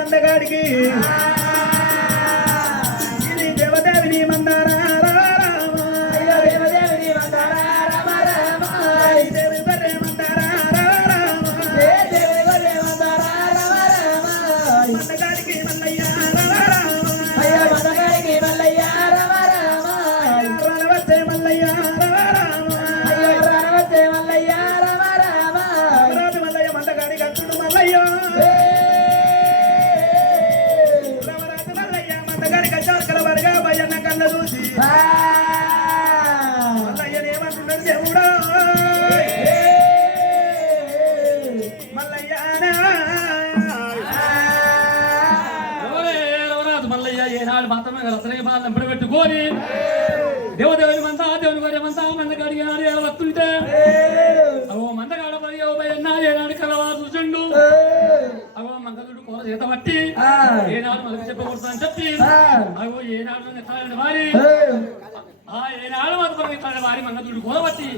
మందగాడికి ఇది దేవదేవిని మందారా దేవదేవిని మందారా దేవి బర్రె మందారా దేవి బర్రె మందారా మందగాడికి మల్లయ్య మందగాడికి మల్లయ్య రణవచ్చే మల్లయ్య రణవచ్చే మల్లయ్య రాజు మల్లయ్య మందగాడికి అచ్చుడు మల్లయ్య చూసి మల్లయ్యనేమంటున్నాడు దేవుడా మల్లయ్య ఏనాడు మాత్రమే రసనకి బాధ పెట్టుకొని దేవదేవుని మంతా దేవుని గారి మంతా మందగాడి ఏనాడు వస్తుంటే అవో మందగాడ మరి అన్నా ఏనాడు కలవా చూసిండు అవో మంగళుడు కూర చేత పట్టి ఏనాడు మనకు చెప్పకూడదు అని చెప్పి అవో ఏనాడు వారి ఏనాడు మాత్రం ఇట్లాంటి వారి మంగళుడు కూరబట్టి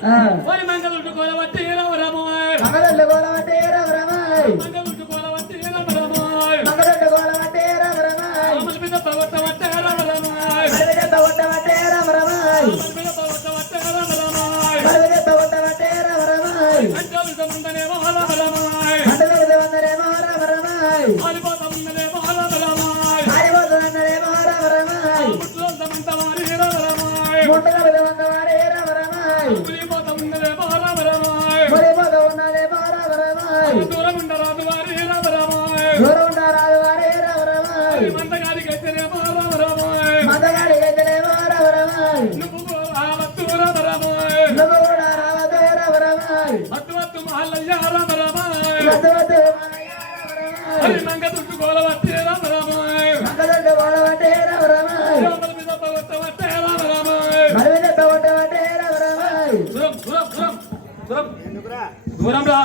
వారి మంగళుడు కూరబట్టి రామరామాయ్ మంగళుడు కూరబట్టి రామరామాయ్ మంగళుడు కూరబట్టి రామరామాయ్ మంగళుడు కూరబట్టి రామరామాయ్ అమల మీద పవట్టవట్టే రామరామాయ్ అమల మీద పవట్టవట్టే రామరామాయ్ అమల మీద పవట్టవట్టే రామరామాయ్ అమల మీద పవట్టవట్టే రామరామాయ్ అంటలు సంబంధనే రామరామాయ్ అంటలు సంబంధనే రామరామాయ్ ఆలిపోతముందనే రామరామాయ్ ఆలిపోతముందనే రామరామాయ్ ముట్లో సంబంధవారి రామరామాయ్ ముట్లో సంబంధవారి రామరామాయ్ ములిపోతముందనే రామరామాయ్ ములిపోతముందనే రామరామాయ్ దూరముండరాదు వారి రామరామాయ్ దూరముండరాదు వారి రామరామాయ్ మందగాడి గెచ్చనే రామరామాయ్ మందగాడి గెచ్చనే రామరామాయ్ నువ్వు రావత్తు రామరామాయ్ నువ్వు కూడా రావత్తు రామరామాయ్ అత్వత్తు మహల్లయ్య రామరామాయ్ అత్వత్తు మహల్లయ్య రామరామాయ్ హరి మంగదుట్టు గోలవత్తే రామరామాయ్ మంగదుట్టు గోలవత్తే రామరామాయ్ రామల మీద పవట్టవత్తే రామరామాయ్ మరి మీద పవట్టవత్తే రామరామాయ్ దూరం రా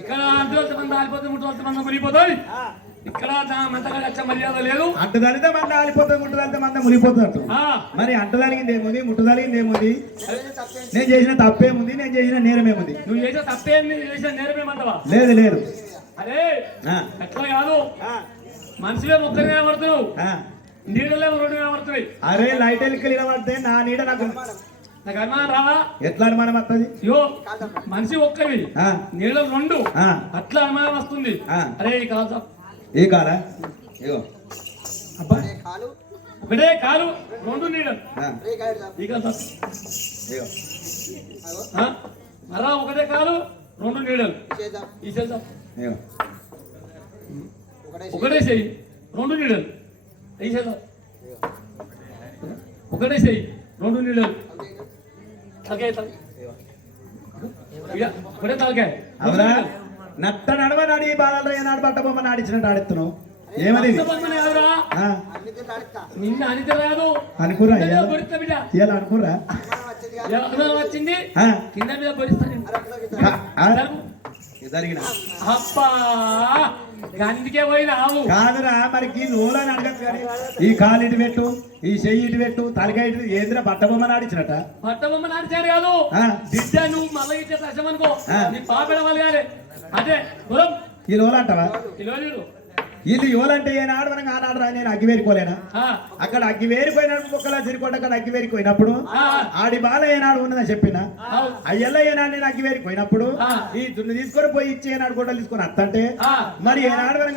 ఇక్కడ అంతలోంత మంది ఆలిపోతే ముట్టవలసి మంది మునిగిపోతాయి ఇక్కడ మంతగాడి వచ్చే మర్యాద లేదు అంటదానితే మంద ఆలిపోతుంది ముట్టదానితే మంద మునిగిపోతాడు మరి అంటదానికింది ఏముంది ముట్టదానికింది ఏముంది నేను చేసిన తప్పేముంది నేను చేసిన నేరమేముంది నువ్వు చేసిన తప్పేంది చేసిన నేరమేమంటావా లేదు లేదు అరే ఎట్లా కాదు మనుషులే ఒక్కరిగా పడుతున్నావు నీడలే రెండు పడుతున్నాయి అరే లైట్ ఎల్కలు పడితే నా నీడ నాకు అనుమానం రావా ఎట్లా అనుమానం వస్తుంది అయ్యో మనిషి ఒక్కవి నీళ్ళు రెండు అట్లా అనుమానం వస్తుంది అరే కాదు ఏ కాలా ఇగో అబ్బా ఒకటే కాలు రెండు నీళ్ళు మరా ఒకటే కాలు రెండు నీళ్ళు ఈ చేద్దాం ఒకటే చెయ్యి రెండు నీళ్ళు ఈ చేద్దాం ఒకటే చెయ్యి రెండు నీళ్ళు అవునా నత్త నడవనాడి బాధలో ఏనాడు పట్టబొమ్మ నాడిచ్చినట్టు ఆడుతున్నావు ఏమది నిన్న అనితే రాదు అనుకురా ఇలా అనుకురా వచ్చింది కింద మీద జరిగిన అబ్బా అందుకే పోయినావు కాదురా మరికి నోలని అడగదు కానీ ఈ కాలు ఇటు పెట్టు ఈ చెయ్యి ఇటు పెట్టు తలకాయ ఇటు ఏంద్రా బట్టబొమ్మ నాడిచ్చినట బట్టబొమ్మ నాడిచారు కాదు బిడ్డ నువ్వు మళ్ళీ ఇచ్చే కష్టం అనుకో నీ పాపడ వాళ్ళు కానీ అదే దూరం ఈ లోలు అంటావా ఈ లోలు ఇది యోలంటే ఏనాడు మనకు ఆనాడు రా నేను అగ్గి వేరుకోలేనా ఆ, అక్కడ అగ్గి వేరిపోయినప్పుడు మొక్కల సిరికొండ అక్కడ అగ్గి వేరిపోయినప్పుడు ఆడి బాల ఏనాడు ఉన్నదని చెప్పిన అవు. అయ్యల్ల ఏనాడు నేను అగ్గి వేరిపోయినప్పుడు ఆ. ఈ దున్ను తీసుకొని పోయి ఇచ్చి ఏనాడు కూడా తీసుకొని అత్తంటే ఆ. మరి ఏనాడు మనం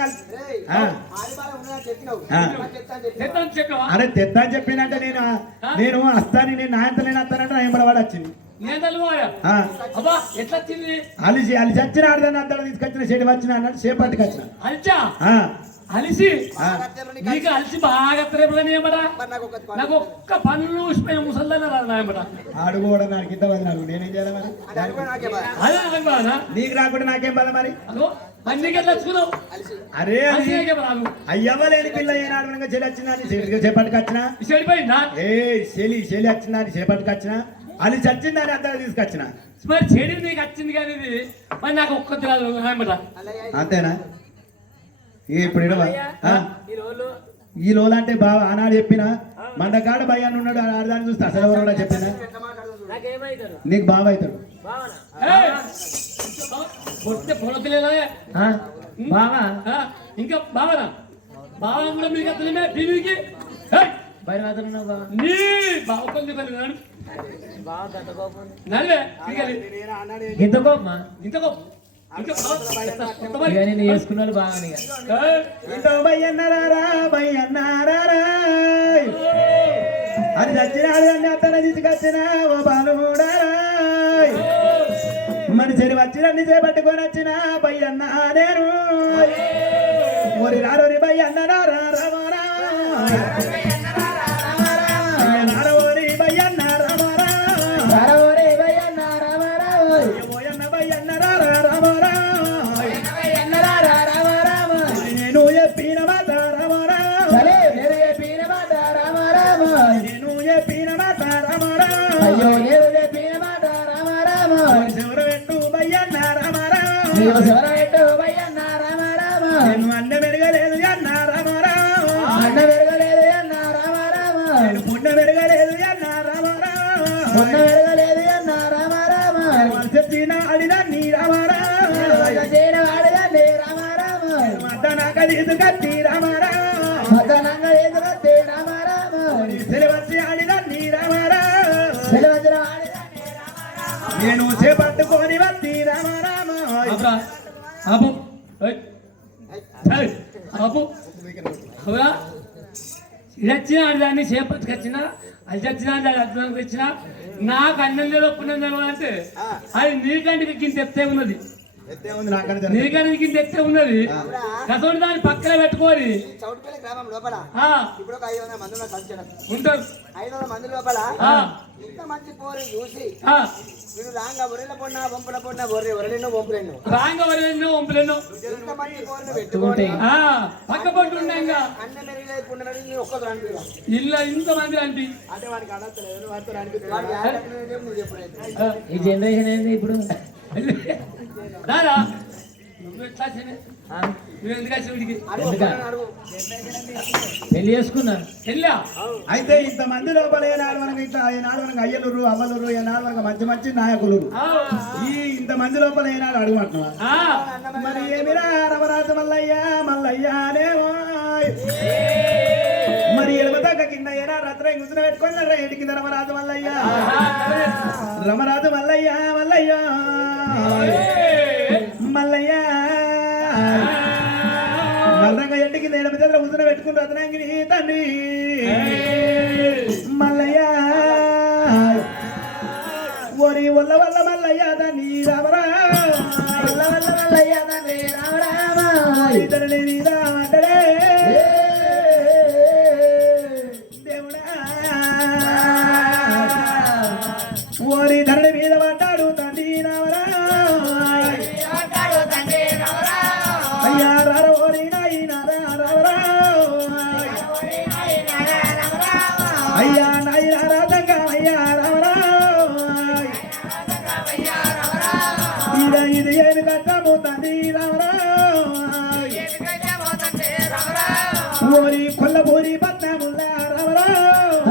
చెప్తాను చెప్పవా అరే తెత్తా అని చెప్పినంటే నేను వస్తాను నేను నాయంత నేను వస్తానంటే నా ఎంబడవాడు వచ్చింది నేను తెలుగుయా ఆ. అబ్బా ఎట్లా వచ్చింది అలిసి వచ్చిన ఆడదాన్ని అద్దడ తీసుకొచ్చిన చెడు వచ్చిన అన్నాడు సేపట్టుకు వచ్చిన అలిచా ఆ. అలిసి ఆ. నీకు అలిసి బాగా త్రేపులని ఏమరా నాకు ఒక్క పనులు ఊసిపోయిన ముసల్దాన రాదు నాయమట ఆడు కూడా నాకు ఇంత మంది నాకు నేనేం చేయాలి మరి అదే నాకు బాధనా? నీకు రాకుండా నాకేం బాధ మరి అదో అన్నికే తెచ్చుకున్నావు అరే అది అలిసి రాదు అయ్యవ్వలేని పిల్ల ఏనాడు మనకి చెలి వచ్చిందని చేపట్టుకు వచ్చిన చెడిపోయిందా ఏ చెలి వచ్చిందని చేపట్టుకు వచ్చిన అది చచ్చిందని అద్దడ తీసుకొచ్చిన మరి చెడి నీకు వచ్చింది కానీ ఇది మరి నాకు ఒక్కటి రాదు నాయమట అంతేనా ఇప్పుడు ఈడవా? ఆ? ఈ లోలు అంటే బాగా ఆనాడు చెప్పిన మందకాడ భయాన్ని ఉన్నాడు ఆడదాన్ని చూస్తే అసలు ఎవరు కూడా చెప్పిన నీకు బాగా అవుతాడు పొలపిల్లలే బావా ఇంకా బావనా బావ కూడా మీకు అతనే టీవీకి బయలుదేరుతున్నావు బావా నీ బావ కొన్ని నడివే ఇంత కోపమా ఇంత ఇక నేను చేసుకున్నాను బాగా ఇంతో భయ్యన్నారా అది చచ్చినాడు అని అతను తీసుకొచ్చిన ఓ బాలుడా మనిషిని వచ్చినన్ని చేపట్టుకొని వచ్చిన భయ్యన్నా నేను ఓరి రారోరి భయ్యన్నారా రమరా ఓరి భయ్యన్నా రమరా ఓయన్న భయ్యన్నారా రమరా నేను చెప్పిన మాట రమరా నేను చెప్పిన మాట రమరా ఎవరు పెట్టు భయ్యన్న రమరా నేను అన్న మెరగలేదు అన్న రమరా నేను పుణ్య మెరగలేదు అన్న రమరా చెప్పిన అడిన నీ రమరా మద్దనాక తీసుకత్తి రమరా సెలవచ్చి ఆడిన నీ రమరా నేను చేపట్టుకొని వత్తి రమరామ అబ్బు అబ్బు అవునా ఇది వచ్చిన దాన్ని చేపట్టుకొచ్చిన అది వచ్చిన దాన్ని అర్థానికి తెచ్చిన నాకు అన్నం లేదు ఒప్పుకున్నాను అంటే అది నీకంటికి కింద ఎత్తే ఉన్నది ఉంది నాకంటే నీకంటికి కింద ఎత్తే ఉన్నది కసోటి దాన్ని పక్కన పెట్టుకోని చౌటుపల్లి గ్రామం లోపల ఆ, ఇప్పుడు ఒక 500 మంది ఉన్న సంచలనం ఉంటారు 500 మంది లోపల ఆ, ఇంత మంచి పోరు చూసి ఆ, వీడు రాంగా బొర్రెల పొన్న బొంపుల పొన్న బొర్రెలను బొంపులెన్ను రాంగవరెన్నో ఒంపులెన్నో ఇంత మంచి పోరును పెట్టుకొని పక్క పట్టు ఉండగా అన్న మెరిగిలేదు పుండమెరిగి ఒక్కరు అనిపిరా ఇల్లు ఇంతమంది అనిపి అంటే వాడికి అనర్తలేదు వాడితో అనిపిస్తుంది నువ్వు చెప్పుడైతే ఈ జనరేషన్ ఏంది ఇప్పుడు రారా నువ్వు ఎట్లా చిన్న? నువ్వు ఎందుకు వచ్చి వీడికి అడుగు పెళ్లి చేసుకున్నా వెళ్ళా అయితే ఇంతమంది లోపల ఏనాడు మనకు ఇట్లా ఏనాడు మనకు అయ్యలురు అవ్వలురు ఏనాడు మనకు మంచి మంచి నాయకులు ఈ ఇంతమంది లోపల ఏనాడు అడుగుమంటున్నా మరి ఏమిరా రమరాజు మల్లయ్యానేమో మరి ఎడమదాక కింద ఏనా రత్న గుంజున పెట్టుకొని ఇంటి కింద రమరాజు మల్లయ్య మల్లయ్య మల్లంగా ఎంటి కింద ఎడమ చేతుల గుంజున పెట్టుకుని రత్నాంగిని తండ్రి మల్లయ్య ఓరి వల్ల వల్ల మల్లయ్య దాన్ని రామరా ఇతరుని మీద అంటడే దేవుడా ఓరి ధరణి మీద పడ్డాడు తండ్రి రామరా అయ్యా రార ఓరి నాయనా రామరా అయ్యా నాయనా రాధంగా అయ్యా రామరా ఇది ఏమి కట్టము తండ్రి రామరా ఓరి కొల్లబోరి పట్నముల్లా రామరా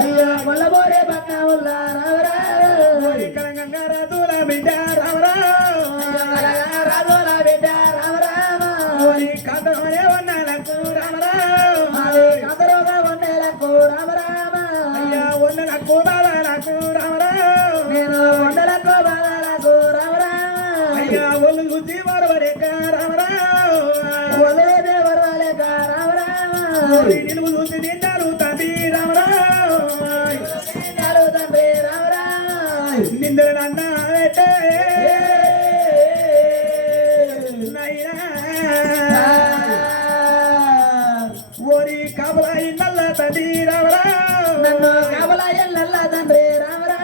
అయ్యా కొల్లబోరే పట్నముల్లా రావరా ఓరి కలంగంగా రాజుల బిడ్డ రామరా రాజుల బిడ్డ రామరా ఓరి కాంతమనే వన్నాలకు నిలువు చూసి నిండారు తండ్రి రామరావు తండ్రి రామరా నిందలు నన్న పెట్టే నైనా ఓరి కబల ఇన్నల్ల తండ్రి రామరావు నన్ను కబలా ఎల్లల్లా తండ్రి రామరా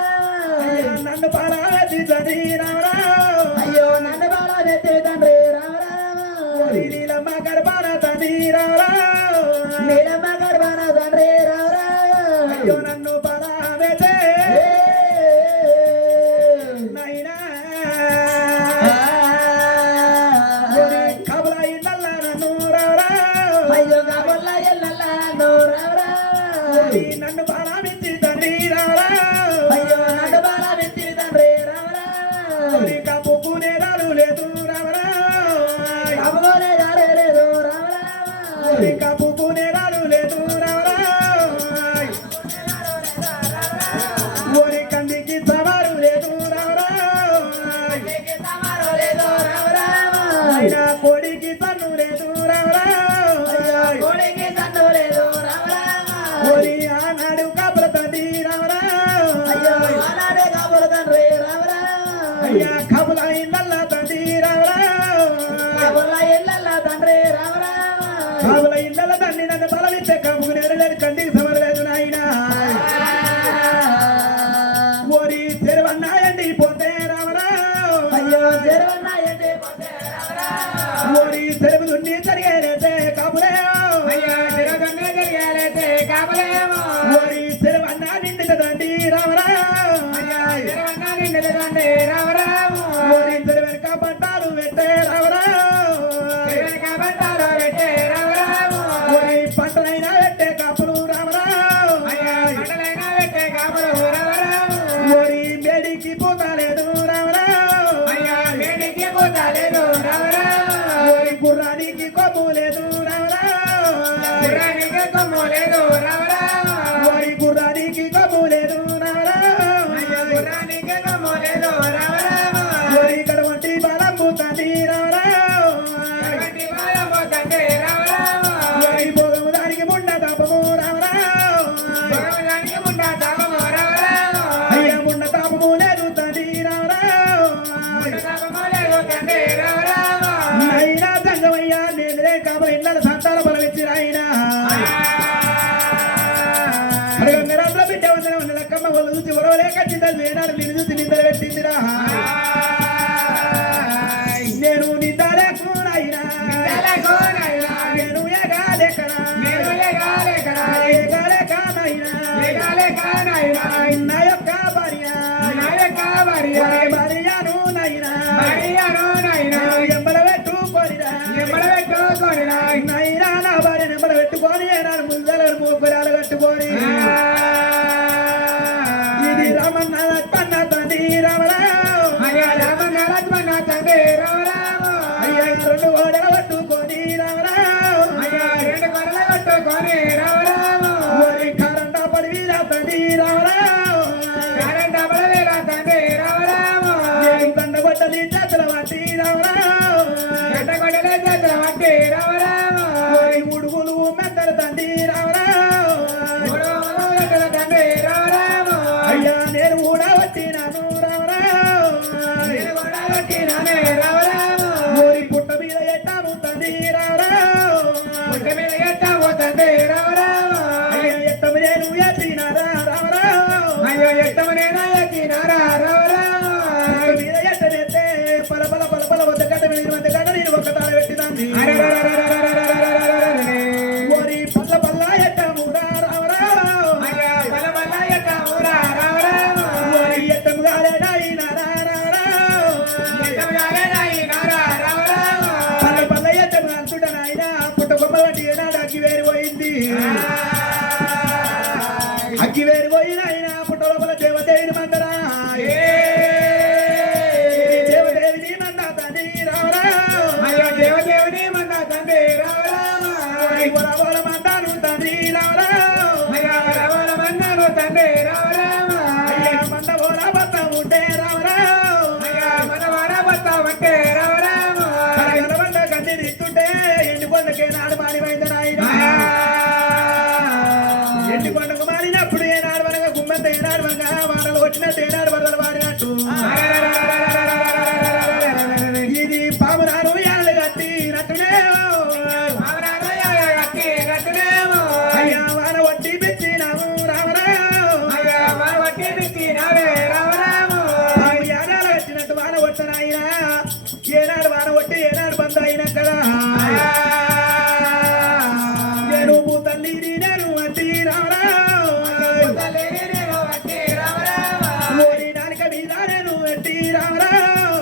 నన్ను పారాది తండ్రి రామరావు అయ్యో నన్ను బాలా నెత్తి తండ్రి రామరా ఓరి నీలమ్మ గర్భాన తండ్రి రామరావు నీలమ్మ గర్భాన తండ్రి రామరా అయ్యో నన్ను పారాదే నైనా ఓరి కబల ఇన్నల్ల నన్ను రామరావు అయ్యో కబలా ఎల్లల్లా నన్ను రామరా నన్ను పారామించి తండ్రి రామరావు అయ్యో నన్ను బాలా నెత్తి తండ్రి రామరా కప్పుకునే రాడు లేదు రామరావు కబలోనే రాలేదు రామరా కప్పుకునే రాడు లేదు రామరావు ఓరి కందికి సవారు లేదు రామరావు అయినా కోడికి తన్ను లేదు రామరావు ఓరి ఆనాడు కబల తండ్రి రామరావు అయ్యా కబల ఇందల్ల తండ్రి రామరావు కబల ఇందల్ల తండ్రి నన్ను బలవిస్తే కప్పుకునే లేదు కందికి సవారు లేదు నాయనా ఓరి తెరవన్నాయండి పోతే రామరావు ఓరి తెరువు దున్ని జరిగేలేతే కబులే ఓరి తెరవన్నా నిండిత తండ్రి రామరావు ఓరి తెరు వెనక పట్టాలు పెట్టే రామరావు ఓరి పంటలైనా పెట్టే కాపులు రామరావు ఓరి మేడికి పోతాలేదు రామరావు ఓరి గుర్రానికి కొమ్ము లేదు రామరావు ఓరి గుర్రానికి కొమ్ము లేదు రామరావు ఓరి ఇక్కడ వంటి బలము తండ్రి రామరావు ఓరి భోగము దానికి ముండ తపము రామరావు అయ్యా ముండ తాపము లేదు తండ్రి రామరావు అయినా సంగమయ్యా లేదులే కాబట్టి ఇళ్ళ సంతాన బలం ఇచ్చిన ఆయన అడగంగరాత్ర బిడ్డ వందన వంద లక్కమ్మ వాళ్ళు చూసి ఒరవలేక చింతలు వేనాడు నేను చూసి నిందలు పెట్టిందిరా నేను నిందలేకునైనా నేను ఎగాలేకనా ఎగాలేకనైనా నా యొక్క భార్య భార్యను నైనా ఎంబడ పెట్టుకోనిరా నైనా నా భార్యను ఎంబడ పెట్టుకొని నాడు ముందర మూకురాలు కట్టుకొని ఇది రామన్న పన్న తండ్రి రామరావు అయ్యా రెండు గోడలు పట్టుకొని రామరావు ఓరి కరెంట పడివిరా తండ్రి రామరావు దండగొట్టని చేతుల పట్టి రామరావు ఓరి ఉడుగులు మెత్తలు తండ్రి రామరావు అయ్యా నేను కూడా వచ్చినాను రామరావు ఓరి పుట్ట మీద ఎట్టాము తండ్రి రామరావు అయ్యా ఎత్తము నేను ఎత్తినారా రామరావు పుట్ట మీద ఎట్టనెత్తే పల పల పల పల వద్ద గడ్డ మీద వద్ద గడ్డ నేను ఒక్క తాళ పెట్టినాను ఓరి పల్ల పల్ల ఎట్టాము రామరావు ఓరి ఎత్తము గారే నాయనారా రామరావు పల్ల పల్ల ఎత్తము అంటుట నాయన పుట్ట బొమ్మ వంటి ఏనాడు అగ్గి వేరు పోయింది అగ్గి వేరు పోయిన ఆయన పుట్ట లోపల దేవదేవిని మందరా దేవదేవిని మంద తండ్రి రామరావు వరవల మందాను తండ్రి రామరావు అయ్యా మంద బోల బత్త ఉంటే రామరావు కరగల బండ కంది తిట్టుంటే ఎండిపోతకే నాడు మాడిపోయింది నాయన కట్టునేమో అయ్యా వాన వడ్డీ పెట్టినాము రామరావు ఏనాడు వచ్చినట్టు వాన కొట్టనాయినా ఏనాడు వాన కొట్టి ఏనాడు బంద్ అయినా కదా నేను తల్లి నేను వడ్డీ రామరావు నాలుక మీద నేను వడ్డీ రామరావు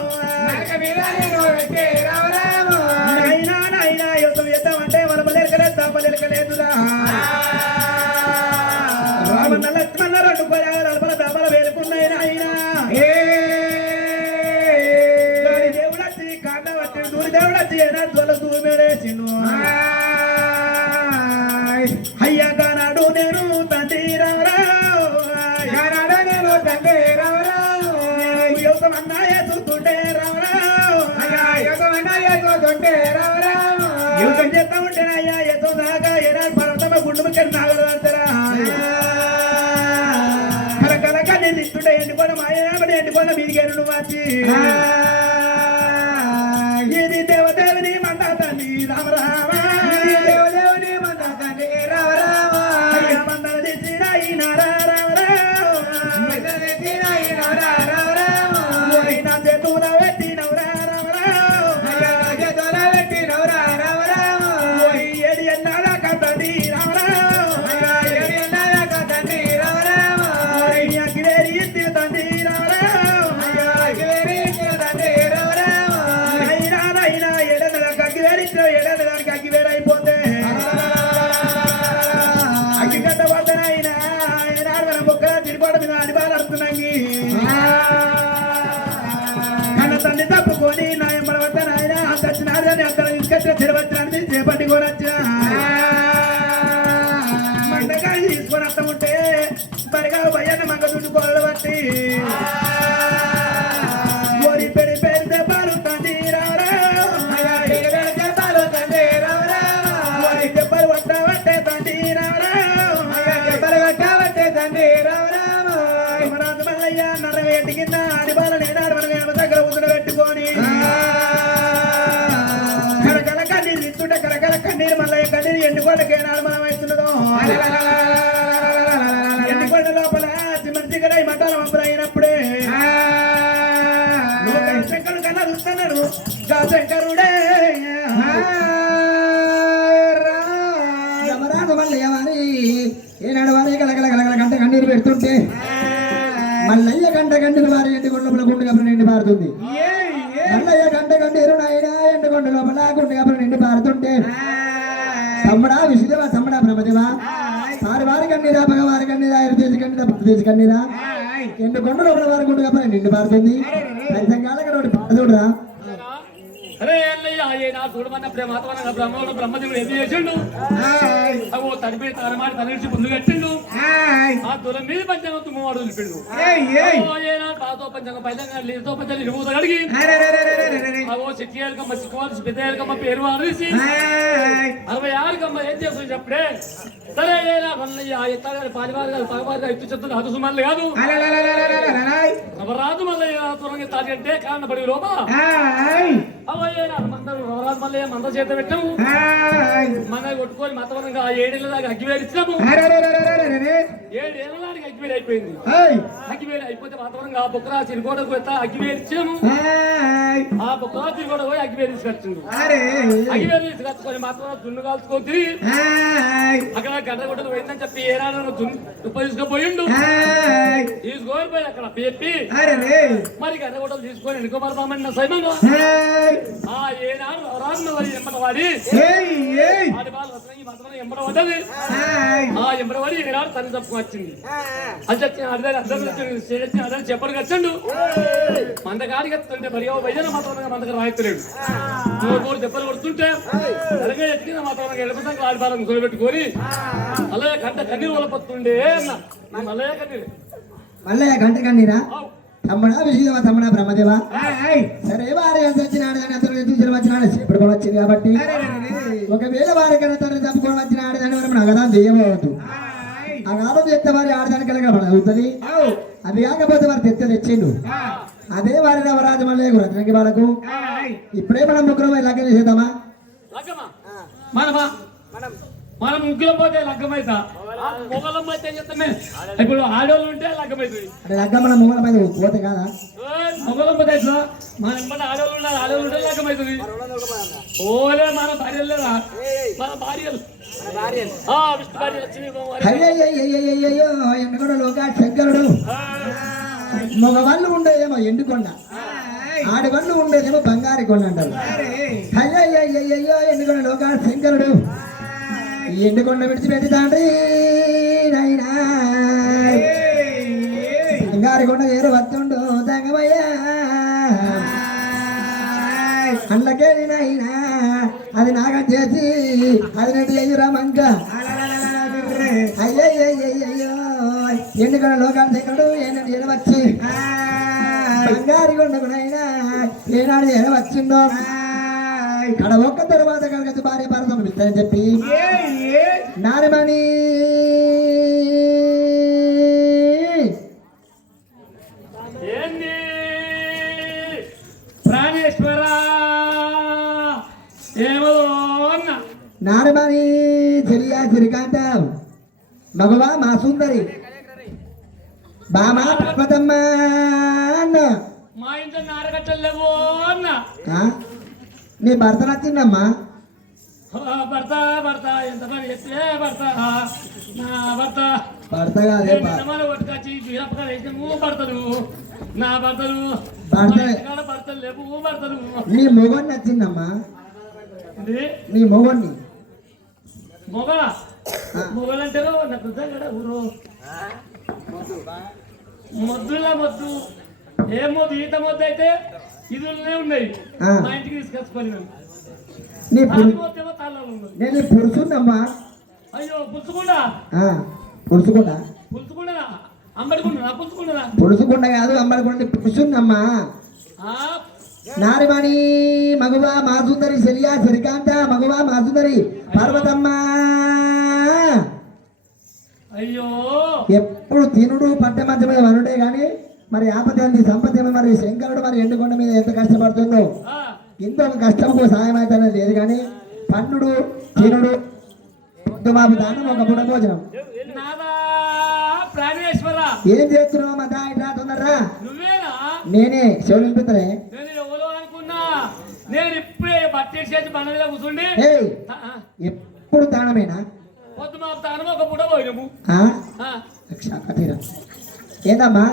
నాయనా యుద్ధం చేద్దామంటే మన పల్లెలకలేదు పల్లెలకలేదురా రామన్న లక్ష్మణ రెండు పరాల దాబల వేలుకున్నాయి నాయనా దేవుడు వచ్చి కాండ వచ్చి దూరి దేవుడు వచ్చి ఏనాడు జ్వల దూమేసిండు అయ్యా కానాడు నేను తండ్రి రామరావు యుద్ధం అన్నా చూస్తుంటే రామరావు యుద్ధం చేస్తా ఉంటే అయ్యా ఎతో దాకా ఏనాడు పర్వతమ గుండు ముక్కని నాగలు పడతారా కలకలక నేను ఇస్తుంటే ఎండిపోయిన మాయబడి ఎండిపోయిన మీదికేరుడు మార్చి ఇది దేవదేవిని మంద తండ్రి రామరామ మందర తెచ్చిన ఈ నారా రామరావు నా చేతుల పెట్టినవరా రామరావు ఏడు ఎన్నాళ్ళ కథని రామరావు అగ్గివేరి ఇచ్చిన తండ్రి రామరావు అయినా ఏడేళ్ళకి అగ్గివేరి ఇచ్చిన ఏడేళ్ళకి అగ్గివేరు అయిపోతే అగ్గి గడ్డ పడ్డనైనా ఏనాడు మన మొక్కల తిరిగిపోవడం మీద అడిపాలు అడుగుతున్నాయి కన్న తండ్రి తప్పుకొని నా ఎంబడ వద్ద నాయన చచ్చినాడు అని అందరం తీసుకొచ్చిన తిరవచ్చినాడు చేపట్టి కూడా వచ్చిన మండకాయ తీసుకొని వస్తాముంటే బరిగా భయాన్ని మంగ దుడ్డుకోవాలి బట్టి ఓరి పెరి పెరి దెబ్బలు తండ్రి రామరావు ఓరి దెబ్బలు పట్టే తండ్రి రామరావు రామరాజు మల్లయ్య నర్రగా ఎట్టి కింద అడిపాల నేనాడు మన దగ్గర ఉదుర పెట్టుకొని కరకల కన్నీరు ఇస్తుంటే కరకల కన్నీరు మల్లయ్య కన్నీరు ఎండుకోటకి ఏనాడు మనం అవుతున్నదో ఎండుకోట లోపల చిమర్చిగరై మఠాల వంపులు అయినప్పుడే శంకరుడు కన్నా చూస్తున్నాడు గా శంకరుడే యమరాజు మల్లయ్య వారి ఏనాడు వారి గలగల గలగల గంట కన్నీరు పెడుతుంటే మల్లయ్య గంట కన్నీరు వారి ఎండుకొండ లోపల గుండు కప్పుడు నిండి పారుతుంది మల్లయ్య గంట కన్నీరు నాయన ఎండుకొండ లోపల గుండు కప్పుడు నిండి పారుతుంటే తమ్ముడా విషయమా తమ్ముడా బ్రహ్మదేవా వారి కన్నీరా మగవారి కన్నీరా దేశ కన్నీరా దేశ కన్నీరా ఎండుకొండ లోపల వారి గుండు కప్పుడు నిండి పారుతుంది పరిసంగాలకి నోటి పాడురా అరే అన్నయ్య నా చూడమన్నప్పుడే మాతవన బ్రహ్మవుడు బ్రహ్మదేవుడు ఏం చేసిండు అవో తడిపి తనమాడి తనడిచి ముందు కట్టిండు ఆ దూరం మీద పంచంగం తుమ్మవాడు నిలిపిండు పాతో పంచంగం పైలంగా లీతో పంచాలి ఇరుమూత కడిగి అవో చిట్టియాలకమ్మ సిక్కువాలి పెద్దయాలకమ్మ పేరు వారేసి 66 కమ్మ ఏం చేస్తుంది చెప్పుడే సరే అన్నయ్య ఎత్తాడు పాలివారు కాదు పగవారు ఎత్తు చెప్తుంది అది సుమారులు కాదు రాజు మల్లయ్య త్వరగా తాటి అంటే కారణ పడి లోప నవరాజు మల్లయ్య మంద చేత పెట్టాము మన కొట్టుకొని మతవరంగా 7 ఏళ్ళ దాకా అగ్గివేరు ఇచ్చినాము 7 ఏళ్ళ దానికి అగ్గివేరు అయిపోయింది అగ్గివేరు అయిపోతే మతవరంగా ఆ బొక్కరా చిరుగోడకు ఎత్తా అగ్గివేరు ఇచ్చాము ఆ బొక్కరా చిరుగోడ పోయి అగ్గివేరు తీసుకొచ్చిండు అగ్గివేరు తీసుకొచ్చుకొని మతవరం దున్ను కాల్చుకొని అక్కడ గడ్డగొట్టలు పోయిందని చెప్పి ఏనాడు తుప్ప తీసుకుపోయిండు తీసుకొని అక్కడ చెప్పి మరి గడ్డగొట్టలు తీసుకొని ఎన్నుకోమని సైమంగా ఏనాడు రాజు ఎంబడవాడి ఎంబడబడ్డది ఆ ఎంబడవాడి ఏనాడు తల్లి తప్పుకు వచ్చింది అదే చెప్పడానికి వచ్చండు మందగాడికి వస్తుంటే మరి భజన మాత్రం మందగా రాయత్తలేడు మూడు దెబ్బలు కొడుతుంటే అలాగే ఎత్తిన మాత్రం ఎడపసం ఆడిపాలను కూరబెట్టుకొని అలాగే గంట కన్నీరు వలపత్తుండే అన్న మల్లయ్య కన్నీరు మల్లయ్య గంట కన్నీరా తమ్ముడా విషయమా తమ్ముడా బ్రహ్మదేవా సరే వారి ఎంత వచ్చినాడు అని అతను తీసుకుని వచ్చినాడు చెప్పుకొని వచ్చింది కాబట్టి ఒకవేళ వారికైనా తను తప్పుకొని వచ్చినాడు అని మనం అగదాం చేయబోవద్దు అగాధం చేస్తే వారి ఆడదానికి అవుతుంది అది కాకపోతే వారు తెచ్చిండు అదే వారి నవరాజు మల్లయ్య రత్నంకి వాళ్ళకు ఇప్పుడే మనం ముగ్గురం లగ్గం చేసేద్దామా లగ్గమా ఆ, మనమా మనం మనం ముగ్గురం పోతే లగ్గమైతా మొగలం పోతే ఏం చేస్తామే ఇప్పుడు ఆడవాళ్ళు ఉంటే లగ్గమవుతుంది అంటే లగ్గ మన మొగల మీద పోతే కాదా మొగలం పోతే ఎట్లా మన ఎంబడి ఆడవాళ్ళు ఉన్నారు ఆడవాళ్ళు ఉంటే లగ్గమవుతుంది మరొకళ్ళని దొరకమన్నా. ఓలే మన భార్యలు లేదా ఏయ్, మన భార్యలు మన భార్యలు. విష్ణు భార్య లక్ష్మీ అయ్యయ్యో ఎండుకొండ లోకా శంకరుడు మగవాళ్ళు ఉండేదేమో ఎండుకొండ ఆడవాళ్ళు ఉండేదేమో బంగారు కొండ అంటారు అయ్యయ్యో ఎండుకొండ లోకా శంకరుడు ఎండుకొండ విడిచిపెట్టి తండ్రి నాయనా బంగారు కొండ ఏరు వస్తుండు తంగమయ్యా అందుకేది నాయనా అది నాగం చేసి అది నటి అయ్యురా మంక అయ్యయ్యో ఎందుకన్నా లోకాలు దగ్గడు ఏనాడు ఎనవచ్చి బంగారు కొండకునైనా ఏనాడు ఎనవచ్చిందో కడ ఒక్క తర్వాత కనుక భార్య భారతం ఇస్తానని చెప్పి నారమణి ఏంది ప్రాణేశ్వర ఏమో అన్న నారమణి చెలియా చిరికాంతం మగవా మా సుందరి బామా పర్వతమ్మ అన్న మా ఇంట్లో నారగట్టలు లేవు అన్న ఆ? నీ భర్త నచ్చిందమ్మా భర్త భర్త ఎంత పని చేస్తే భర్త నా భర్త భర్త కాదే నిజమాన కొట్టుకొచ్చి వీరప్పగారు వేసినాము భర్తలు నా భర్తలు భర్త- మా ఇంటికాడ భర్తలు లేవు భర్తలు నీ మొగోని నచ్చిందమ్మా ఇది నీ మొగోని మొగల ఆ. మొగలంటారు నాకు కదా ఊరు మొద్దులా మొద్దు ఏ మొద్దు ఈత మొద్దు అయితే ఇదులనే ఉన్నాయి ఆ. మా ఇంటికి తీసుకొచ్చుకొని మేము నీ తాళి మొద్దేమో తాళాలు ఉన్నది నేను నీ పురుషున్నమ్మా అయ్యో పులుసుకుండా పురుషుకుండా పులుసుకుండా అంబడికుండా పులుసుకుండా పురుషుకుండా కాదు అమ్మడుకుండా పురుషున్నమ్మా నారిమణి మగువా మా సుందరి శలియా శ్రీకాంత మగువా మా సుందరి పార్వతమ్మ అయ్యో ఎప్పుడు తినుడు పట్టె మధ్య మీద వనుడే కానీ మరి ఆపదేంది సంపద మరి శంకరుడు మరి ఎండుకొండ మీద ఎంత కష్టపడుతుందో ఆ, ఎంతో ఒక కష్టంకు సాయం అయితే లేదు కానీ పన్నుడు తినుడు పొద్దు మాపు దానం ఒక పూట భోజనం నాదా ప్రాణేశ్వర ఏం చేస్తున్నావు మా దా ఇట్లా తొందరరా నువ్వేనా నేనే శివుడు వినిపిస్తానే నేను ఎవరో అనుకున్నా నేను ఇప్పుడే బట్టె చేసి బండ మీద కూర్చుండి ఏయ్ ఎప్పుడు దానమేనా పొద్దు మా తాను ఒక పూట పోయినాము ఆ? ఆ, తీరా ఏందమ్మా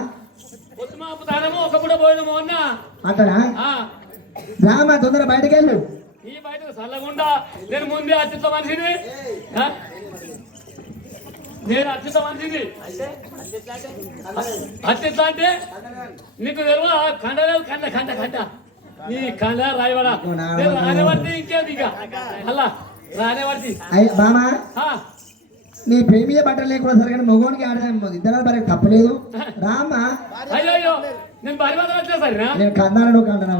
పొద్దు మా తానము ఒక పూట పోయినాము అన్నా అంటారా ఆ, రామా తొందర బయటకు వెళ్ళు ఈ బయటకు చల్లకుండా నేను ముందే అత్యుత మనిషిని ఆ? నేను అత్యుత మనిషిని అత్యుత అంటే నీకు తెలివ కండ లేదు కండ కండ కండ నీ కండ రాయవాడా నేను రానేవాడిని ఇంకేది ఇక అలా రానేవాడిని అయ్య బామా ఆ, నీ ప్రేమియ బట్టలు లేకుండా సరే కానీ మగోనికి ఆడదాం ఇద్దరు మరి తప్పలేదు రామా అయ్యో అయ్యో నేను బరి మాత్రం వచ్చేసరినా నేను కన్నాను కంటనా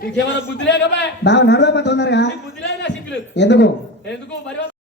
నీకేమైనా బుద్ధి లేకపోయా బాబా నడవమ్మా తొందరగా బుద్ధి లేదా సిగ్గులు ఎందుకు ఎందుకు బరి